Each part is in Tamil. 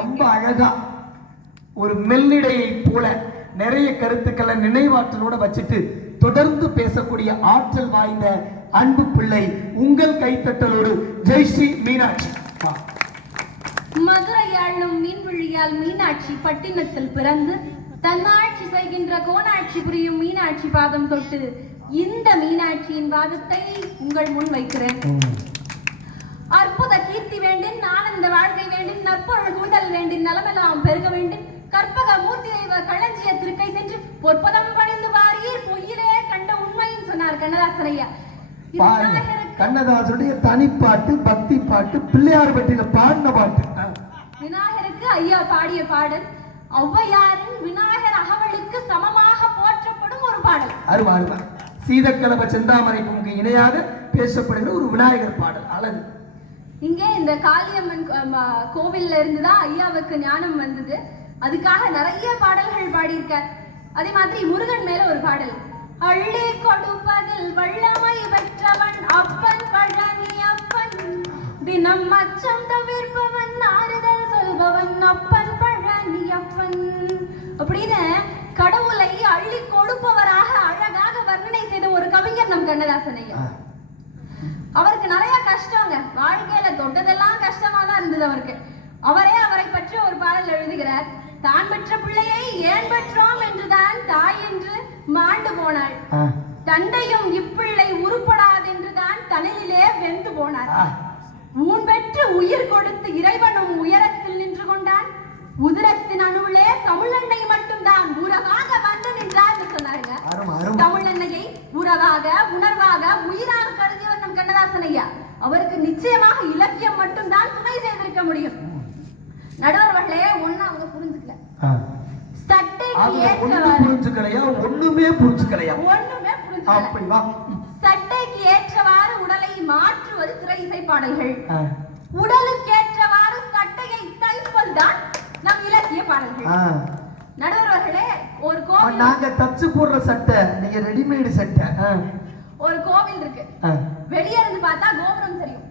ரொம்ப அழகா ஒரு மெல்லிடையை போல நிறைய கருத்துக்களை நினைவாற்றலோட வச்சுட்டு தொடர்ந்து பேசக்கூடிய ஆற்றல் வாய்ந்த அன்பு பிள்ளை உங்கள் கைத்தட்டலோடு ஜெயஸ்ரீ மீனாட்சி. மதுரை ஆளும் மீன்விழியால் மீனாட்சி பட்டினத்தில் பிறந்து தன்னாட்சி செய்கின்ற கோணாட்சி புரியும் மீனாட்சி பாதம் தொட்டு இந்த மீனாட்சியின் பாதத்தை உங்கள் முன் வைக்கிறேன். அற்புத கீர்த்தி வேண்டின், ஆனந்த வாழ்க்கை வேண்டின், நற்பொருள் கூடல் வேண்டின், நலமெல்லாம் பெருக வேண்டின், கற்பக மூர்த்தி தெய்வ களஞ்சிய திருக்கை சென்று பொற்பதம் பணிந்து வாரியர் பொய்யிலே கண்ட உண்மைன்னு சொன்னார் கண்ணதாசன் ஐயா. கண்ணதாசனுடைய தனிப்பாட்டு, பக்தி பாட்டு, பிள்ளையார் பட்டியல பாடின பாட்டு. விநாயகருக்கு ஐயா பாடிய பாடல் ஔவையாரின் விநாயகர் அகவலுக்கு சமமாக போற்றப்படும் ஒரு பாடல். அருவா அருவா. சீதக்கலப செந்தாமரைக்கு இணையாக பேசப்படுகிற ஒரு விநாயகர் பாடல் அழகு. இங்கே இந்த காளியம்மன் கோவில்ல இருந்துதான் ஐயாவுக்கு ஞானம் வந்தது. அதுக்காக நிறைய பாடல்கள் பாடியிருக்கார். அதே மாதிரி முருகன் மேல ஒரு பாடல், அள்ளி கொடுப்பதில் வல்லமை பெற்றவன் அப்பன் பழனி அப்பன், தினம் அச்சம் தவிர்ப்பவன் ஆறுதல் சொல்பவன் அப்பன் பழனி அப்பன் அப்படின்னு கடவுளை அள்ளி கொடுப்பவராக அழகாக வர்ணனை செய்த ஒரு கவிஞர் நம் கண்ணதாசன் ஐயா. அவருக்கு நிறைய கஷ்டங்க, வாழ்க்கையில தொட்டதெல்லாம் கஷ்டமா தான் இருந்தது அவருக்கு. அவரை பற்றி ஒரு பாடல் எழுதுகிறார். தான் பெற்ற பிள்ளையை ஏன் பெற்றோம் என்றுதான் தாய் என்று மாண்டு போனாள், தந்தையும் இப்பிள்ளை உருப்படாதென்றுதான் தனிலே வெந்து போனார், ஊன் பெற்று உயிர் கொடுத்து இறைவனும் உயரத்தில் நின்று கொண்டான், உதிரத்தின் அணுவிலே தமிழெண்ணை மட்டும்தான் உறவாக வந்து நின்றார் சொன்னாருங்க. தமிழெண்ணையை உறவாக, உணர்வாக, உயிராக கருதியவர் நம் கண்ணதாசன் ஐயா. அவருக்கு நிச்சயமாக இலக்கியம் மட்டும்தான் துணை செய்திருக்க முடியும். நடுவர்களே ஒண்ணு அவங்க புரிஞ்சுக்கல, சட்டைக்கு ஏற்றவாறு உடலை மாற்றுவது திரை இசை பாடல்கள், உடலுக்கு ஏற்றவாறு சட்டையை தைப்பதுதான் நம் இலக்கிய பாடல்கள். நடுவர்களே ஒரு கோவில், நாங்க தச்சு போடுற சட்டை, நீங்க ரெடிமேட் சட்டை. ஒரு கோவில் இருக்கு, வெளியே இருந்து பார்த்தா கோபுரம் தெரியும்.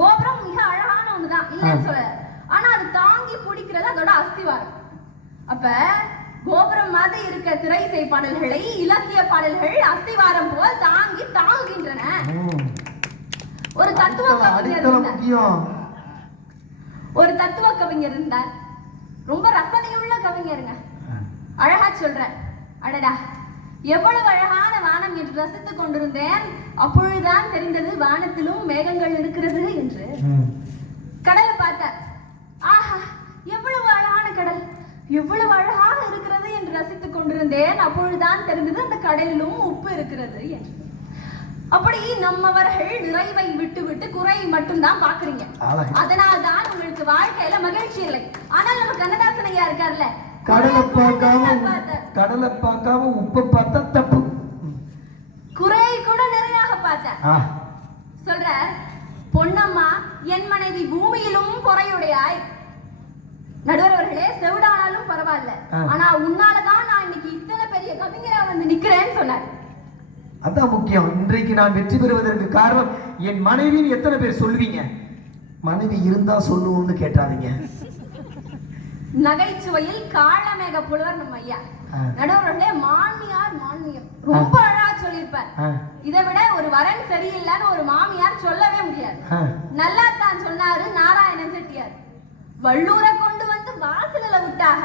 கோபுரம் மிக அழகான ஒண்ணுதான், இல்லன்னு சொல்ல, ஆனா அது தாங்கி பிடிக்கிறது அதோட அஸ்திவாரம். அப்ப கோபுரம் மாதிரி இருக்க திரை இசை பாடல்களை இலக்கிய பாடல்கள் அஸ்திவாரம் போல் தாங்கி தாங்குகின்றன. ஒரு தத்துவ கவிஞர் இருந்தார், ரொம்ப ரசனையுள்ள கவிஞருங்க. அழகா சொல்ற, அடடா எவ்வளவு அழகான வானம் என்று ரசித்துக் கொண்டிருந்தேன், அப்பொழுதுதான் தெரிந்தது வானத்திலும் மேகங்கள் இருக்கிறது என்று. கடலை பார்த்தார், ஆஹா எவ்வளவு அழகான கடல், எவ்வளவு அழகாக இருக்கிறது என்று ரசித்துக் கொண்டிருந்தேன், அப்பொழுதுதான் தெரிந்தது அந்த கடலிலும் உப்பு இருக்கிறது என்று. அப்படி நம்மவர்கள் நிறைவை விட்டு விட்டு குறை மட்டும்தான் பாக்குறீங்க, அதனால்தான் உங்களுக்கு வாழ்க்கையில மகிழ்ச்சி இல்லை. ஆனால் நம்ம கண்ணதாசன் ஐயா இருக்கார்ல, கடலை பார்க்காம உப்பை பார்த்தா தப்பு, குறை கூட நிறையாக பார்த்தார். சொல்ற, பொன்னம்மா என் மனைவி பூமியிலும் பொறையுடையாய். நடுவர்களே செவிடானாலும் பரவாயில்ல, ஆனா உன்னாலதான் நான் இன்னைக்கு இத்தனை பெரிய கவிஞரா வந்து நிக்கிறேன்னு சொன்னார். அதான் முக்கியம். இன்றைக்கு நான் வெற்றி பெறுவதற்கு காரணம் என் மனைவின்னு எத்தனை பேர் சொல்லுவீங்க? மனைவி இருந்தா சொல்லுவோம்னு கேட்டாதீங்க. நகைச்சுவையில் காளமேக புலவர் நம்ம ஐயா. நடுவர்களே மாமியார் மான்மியம் ரொம்ப அழகா சொல்லியிருப்பார். இதை விட ஒரு வரன் சரியில்லைன்னு ஒரு மாமியார் சொல்லவே முடியாது. நல்லா தான் சொன்னாரு நாராயணன் செட்டியார். வள்ளூரை கொண்டு வந்து வாசலில விட்டாக,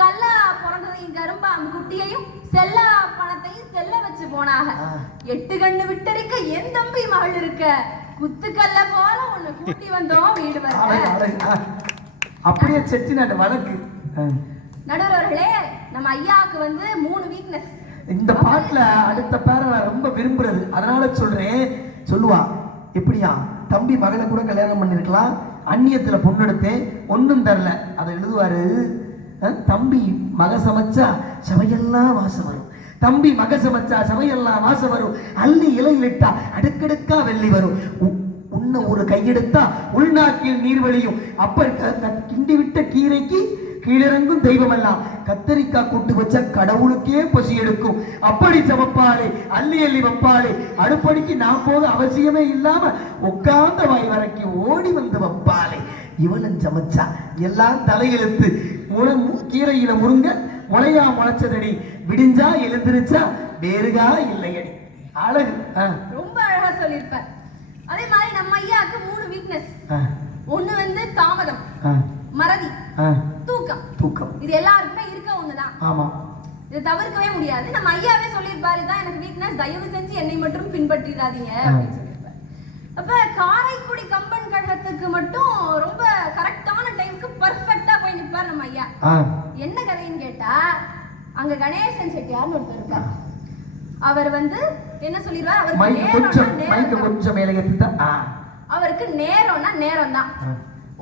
கல்லா பிறந்ததையும் கரும்பாம் குட்டியையும் செல்லா பணத்தையும் செல்ல வச்சு போனாக, 8 கண்ணு விட்டறிக்க என் தம்பி மகள் இருக்க, குத்துக்கல்ல போல ஒண்ணு கூட்டி வந்தோம் வீடு வர. அப்படியே செட்டிநாட்டு வழக்கு. நடுவர்களே நம்ம ஐயாவுக்கு வந்து 3 வீக்னஸ். இந்த பாட்டுல அடுத்த பேரை நான் ரொம்ப விரும்புறது, அதனால சொல்றேன். சொல்லுவா, எப்படியா தம்பி மகளை கூட கல்யாணம் பண்ணிருக்கலாம், அந்நியத்துல பொண்ணு எடுத்தேன் ஒன்னும் தரல. அதை எழுதுவாரு, தம்பி மக சமைச்சா சமையெல்லாம் வாசம் வரும், தம்பி மக சமைச்சா சமையெல்லாம் வாசம் வரும், அள்ளி இலையிலிட்டா அடுக்கடுக்கா வெள்ளி வரும், உன்ன ஒரு கையெடுத்தா உள்நாக்கில் நீர்வழியும், அப்ப கிண்டி விட்ட கீரைக்கு கீழிறங்கும் தெய்வமெல்லாம், கத்தரிக்காய் கூட்டு வச்ச கடவுளுக்கே பசி எடுக்கும், அப்படி சமப்பாளே அள்ளி அள்ளி வப்பாளே, அடுப்படிக்கு நான் போக அவசியமே இல்லாம உட்கார்ந்த வாய் வரைக்கும் ஓடி வந்து வப்பாளே, இவளும் சமைச்சா எல்லாம் தலையெழுத்து. கீரையில முருங்க முளையா முளைச்சதடி, விடிஞ்சா எழுந்திருச்சா வேறுகா இல்லையடி. அழகு. ரொம்ப அழகா சொல்லியிருப்பார். அதே மாதிரி நம்ம ஐயாக்கு 3 வீக்னஸ். ஒண்ணு வந்து தாமதம், மறதி, தூக்கம். இது எல்லாருக்குமே இருக்க ஒண்ணுதான். ஆமா, இது தவிர்க்கவே முடியாது. நம்ம ஐயாவே சொல்லியிருப்பாரு, தான் எனக்கு வீக்னஸ், தயவு செஞ்சு என்னை மட்டும் பின்பற்றிடாதீங்க அப்படின்னு சொல்லியிருப்பாரு. அப்ப காரைக்குடி கம்பன் கழகத்துக்கு மட்டும் ரொம்ப கரெக்டான டைமுக்கு பர்ஃபெக்ட்டா போய் நிற்பார் நம்ம ஐயா. என்ன கதைன்னு கேட்டா, அங்க கணேசன் செட்டியார்னு ஒருத்தர் இருக்கார். அவர் வந்து என்ன சொல்லிடுவார், அவருக்கு நேரம்னா நேரம் தான்.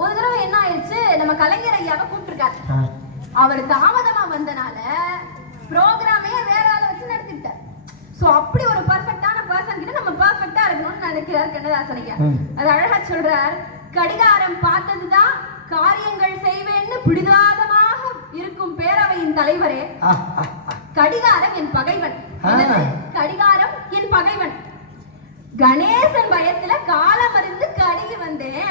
ஒரு தடவை என்ன ஆயிடுச்சு, நம்ம கலைஞர் ஐயாவை கூப்பிட்டுருக்காரு. அவர் தாமதமா வந்தனால ப்ரோக்ராமே வேற ஆளை வச்சு நடத்திட்டார். சோ அப்படி ஒரு பர்ஃபெக்ட்டான பர்சன் கிட்ட நம்ம பர்ஃபெக்ட்டா இருக்கணும்னு நினைக்கிறார் கண்ணதாசன் ஐயா. அது அழகா சொல்றார், கடிகாரம் பார்த்ததுதான் காரியங்கள் செய்வேன்னு பிடிவாதமாக இருக்கும் பேரவையின் தலைவரே, கடிகாரம் என் பகைவன். கடிகாரம் என் பகைவன். கணேசன் பயத்துல காலம் அறிந்து கடிகி வந்தேன்.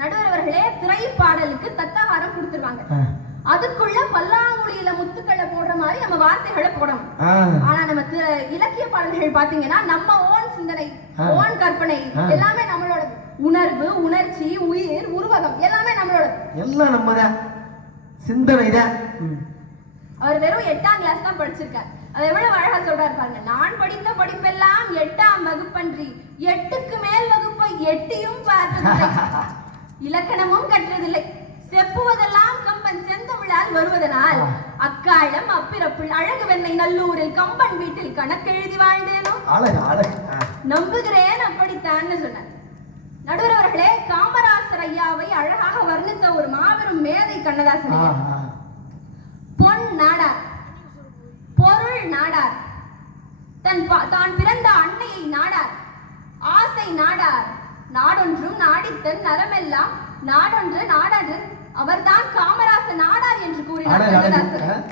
நடுவர் அவர்களே, திரைப்பாடலுக்கு தத்தகாரம் கொடுத்துருவாங்க. அதுக்குள்ள பல்லாங்குழியில முத்துக்களை போடுற மாதிரி நம்ம வார்த்தைகளை போடணும். ஆனா நம்ம இலக்கிய பாடல்கள் பாத்தீங்கன்னா நம்ம ஓன் சிந்தனை, ஓன் கற்பனை, எல்லாமே நம்மளோட உணர்வு, உணர்ச்சி, உயிர், உருவகம் எல்லாமே நம்மளோட, எல்லாம் நம்மதான் சிந்தனை தான். அவர் வெறும் 8ஆம் கிளாஸ் தான் படிச்சிருக்காரு. அது எவ்வளவு அழகா சொல்றாரு பாருங்க. நான் படித்த படிப்பெல்லாம் 8ஆம் வகுப்பன்றி 8க்கு மேல் வகுப்பை எட்டியும் பார்த்ததில்லை, இலக்கணமும் கற்றதில்லை, செப்புவதெல்லாம் கம்பன் செந்தமிழால் வருவதனால் அக்காலம் அப்பிறப்பில் அழகு வெண்ணை நல்லூரில் கம்பன் வீட்டில் கணக்கெழுதி வாழ்ந்தேனோ நம்புகிறேன் அப்படித்தான்னு சொன்னார். நடுவர் அவர்களே, காமராசர் ஐயாவை அழகாக வர்ணித்த ஒரு மாபெரும் மேதை கண்ணதாசன் ஐயா. பொன் நாடார், பொருள் நாடார், தான் பிறந்த அன்னையை நாடார், ஆசை நாடார், நாடொன்றும் நாடித்தன் நரமெல்லாம் நாடொன்று நாடாறு, அவர்தான் காமராசர் நாடார் என்று கூறினார் கண்ணதாசன்.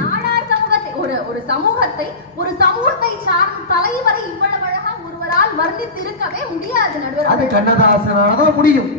நாடார் சமூகத்தை, ஒரு சமூகத்தை, ஒரு சமூகத்தை சார்ந்த தலைவரை இவ்வளவு அழகா ஒருவரால் வர்ணித்து இருக்கவே முடியாது நடுவர். அது கண்ணதாசனாலதான் முடியும்,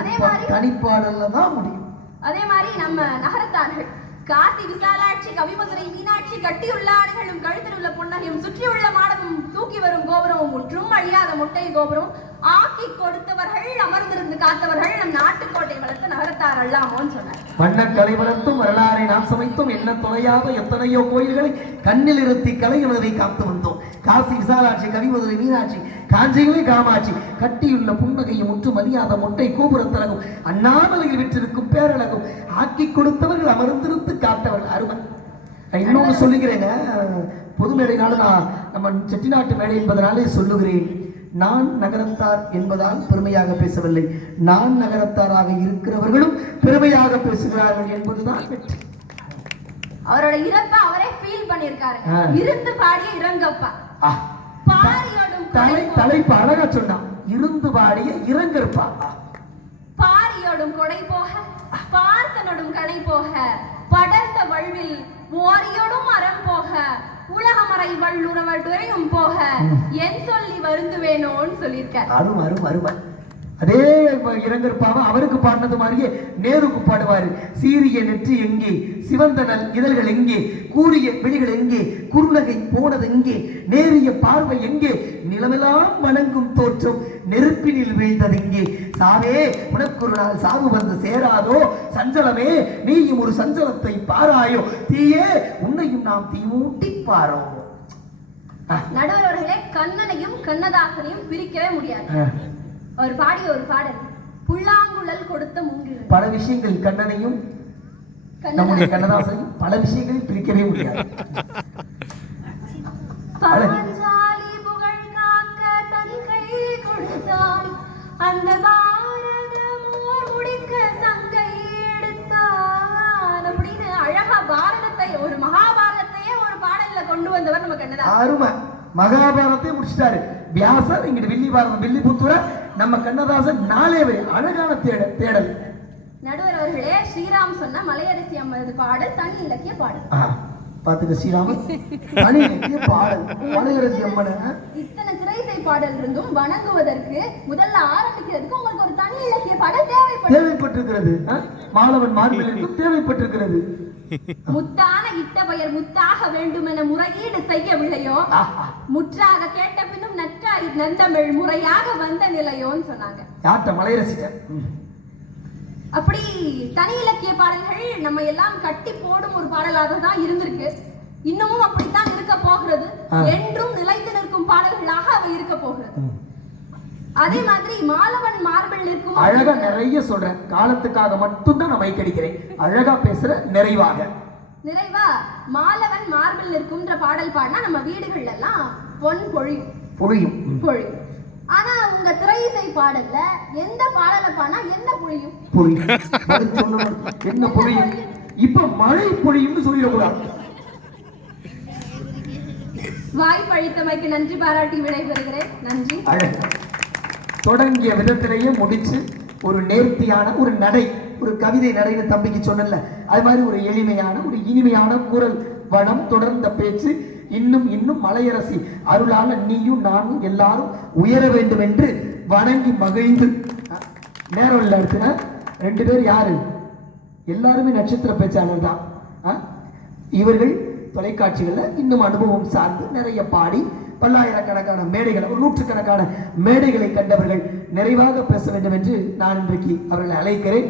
அதே மாதிரி தனிப்பாடல்ல தான் முடியும். அதே மாதிரி நம்ம நகரத்தார்கள் காசி விசாலாட்சி, கவிமதுரை மீனாட்சி, கட்டியுள்ள ஆடுகளும் கழுத்தில் உள்ள பொன்னகையும் சுற்றியுள்ள மாடமும் தூக்கி வரும் கோபுரமும் முற்றும் அழியாத முட்டை கோபுரமும் ஆக்கி கொடுத்தவர்கள், அமர்ந்திருந்து காத்தவர்கள் நம் நாட்டுக்கோட்டை வளர்த்த நகரத்தார் அல்லாமோன்னு சொன்னார். வண்ணக்கலை வளர்த்தும் வரலாறை நாம் சமைத்தும் என்ன துணையாக எத்தனையோ கோயில்களை கண்ணில் இருத்தி கலைகளை காத்து வந்தோம். காசி விசாலாட்சி, கவிமதுரை மீனாட்சி, காஞ்சியிலே காமாட்சி, கட்டியுள்ள புன்னகையும் முற்று மரியாத முட்டை கோபுரத்தலகும் அண்ணாமலையில் விற்றிருக்கும் பேரழகும் ஆக்கி கொடுத்தவர்கள், அமர்ந்திருந்து காத்தவர்கள் அருமை. இன்னொன்று சொல்லுகிறேங்க, பொது மேடைனால நான் நம்ம செட்டிநாட்டு மேடை என்பதனாலே சொல்லுகிறேன். நான் நகரத்தார் என்பதால் பெருமையாக பேசவில்லை, நான் நகரத்தாராக இருக்கிறவர்களும் பெருமையாக பேசுகிறார்கள் என்பதுதான் வெற்றி. அவரோட இறப்ப அவரே ஃபீல் பண்ணிருக்காரு. இருந்து பாடிய இறங்கப்பா, பாரியோடும் தலைப்பு அழகா சொன்னான். இருந்து பாடிய இறங்கப்பா, பாரியோடும் கொடை போக, பார்த்தனோடும் கடை போக, படர்ந்த வல்வில் ஓரியோடும் அறம் போக, உலகமறை வள்ளுறவர் துறையும் போக, என் சொல்லி வருந்துவேனோன்னு சொல்லியிருக்காரு. அரும் அரும் அருமை. அதே இறங்கிருப்பாவ அவருக்கு பாடினது மாதிரியே நேருக்கு பாடுவாரு. சீரிய நெற்றி எங்கே, சிவந்த நல் இதழ்கள் எங்கே, கூறிய விழிகள் எங்கே, குறுநகை போனது எங்கே, நேரிய பார்வை எங்கே, நிலமெல்லாம் வணங்கும் தோற்றம் நெருப்பினில் வீழ்ந்தது எங்கே, சாவே உனக்கு ஒரு நாள் சாவு வந்து சேராதோ, சஞ்சலமே நீயும் ஒரு சஞ்சலத்தை பாராயோ, தீயே உன்னையும் நாம் தீமூட்டி பாரோ. நடுவர்களே, கண்ணனையும் கண்ணதாசனையும் பிரிக்கவே முடியாது. அவர் பாடிய ஒரு பாடல் புல்லாங்குழல் கொடுத்த மூங்கில். பல விஷயங்கள் கண்ணனையும் நம்முடைய கண்ணதாசனையும் பல விஷயங்களில் பிரிக்கவே முடியாது. பாஞ்சாலி புகழ் காக்க தன் கை கொடுத்தாள், அந்த பாரதம் ஓர் முடிக்க சங்கை எடுத்தாள் அப்படின்னு அழகா பாரதத்தை, ஒரு மகாபாரதத்தையே ஒரு பாடல்ல கொண்டு வந்தவர் நம்ம கண்ணதாசன். அருமை. மகாபாரதத்தை முடிச்சிட்டாரு வியாசர். இங்கிட்டு வில்லி பாரதம், வில்லி புத்தூர நம்ம கண்ணதாசன் 4 அழகான தேடல். நடுவர் அவர்களே, ஸ்ரீராம் சொன்ன மலையரசி அம்மது பாடல் தனி இலக்கிய பாடல். பாத்துக்க ஸ்ரீராமன் தனி இலக்கிய பாடல் மலையரசி அம்மனை இத்தனை திரைசை பாடல் இருந்தும் வணங்குவதற்கு முதல்ல ஆரம்பிக்கிறதுக்கு உங்களுக்கு ஒரு தனி இலக்கிய பாடல் தேவைப்பட்டிருக்கிறது. மாலவன் மார்பிலிருக்கும் தேவைப்பட்டிருக்கிறது. முத்தான இட்ட பெயர் முத்தாக வேண்டும் என முறையீடு செய்யவில்லையோ, முற்றாக கேட்ட பின்னும் நற்றாய் நந்தமிழ் முறையாக வந்த நிலையோன்னு சொன்னாங்க. யார்ட்ட? மலையரசிட்ட. அப்படி தனி இலக்கிய பாடல்கள் நம்ம எல்லாம் கட்டி போடும் ஒரு பாடலாக தான் இருந்திருக்கு. இன்னமும் அப்படித்தான் இருக்க போகிறது. என்றும் நிலைத்து நிற்கும் பாடல்களாக அவை இருக்க போகிறது. அதே மாதிரி மாலவன் மார்பில் நிற்கும் அழகா நிறைய சொல்றேன். காலத்துக்காக மட்டும்தான் நான் மைக் அடிக்கிறேன். அழகா பேசுற நிறைவா மாலவன் மார்பில் நிற்கும்ன்ற பாடல் பாடினா நம்ம வீடுகள்ல எல்லாம் பொன் பொழியும். ஆனா உங்க திரையிசை பாடல்ல எந்த பாடலை பாடினா என்ன பொழியும்? என்ன பொழியும்? இப்ப மழை பொழியும்னு சொல்லிடக்கூடாது. வாய்ப்பளித்தமைக்கு நன்றி பாராட்டி விடைபெறுகிறேன். நன்றி. தொடங்கிய விதத்திலேயே முடிச்சு ஒரு நேர்த்தியான ஒரு நடை, ஒரு கவிதை நடைன்னு தம்பிக்கு சொன்னல, அது மாதிரி ஒரு எளிமையான ஒரு இனிமையான குரல் வளம், தொடர்ந்த பேச்சு, இன்னும் இன்னும் மலையரசி அருளால நீயும் நானும் எல்லாரும் உயர வேண்டும் என்று வணங்கி மகிழ்ந்து. நேரம் இல்லை இருக்குன்னா 2 பேர் யாரு? எல்லாருமே நட்சத்திர பேச்சாளர் தான். இவர்கள் தொலைக்காட்சிகளில் இன்னும் அனுபவம் சார்ந்து நிறைய பாடி பல்லாயிரக்கணக்கான மேடைகள், ஒரு நூற்றுக்கணக்கான மேடைகளை கண்டவர்கள் நிறைவாக பேச வேண்டும் என்று நான் இன்றைக்கு அவர்களை அழைக்கிறேன்.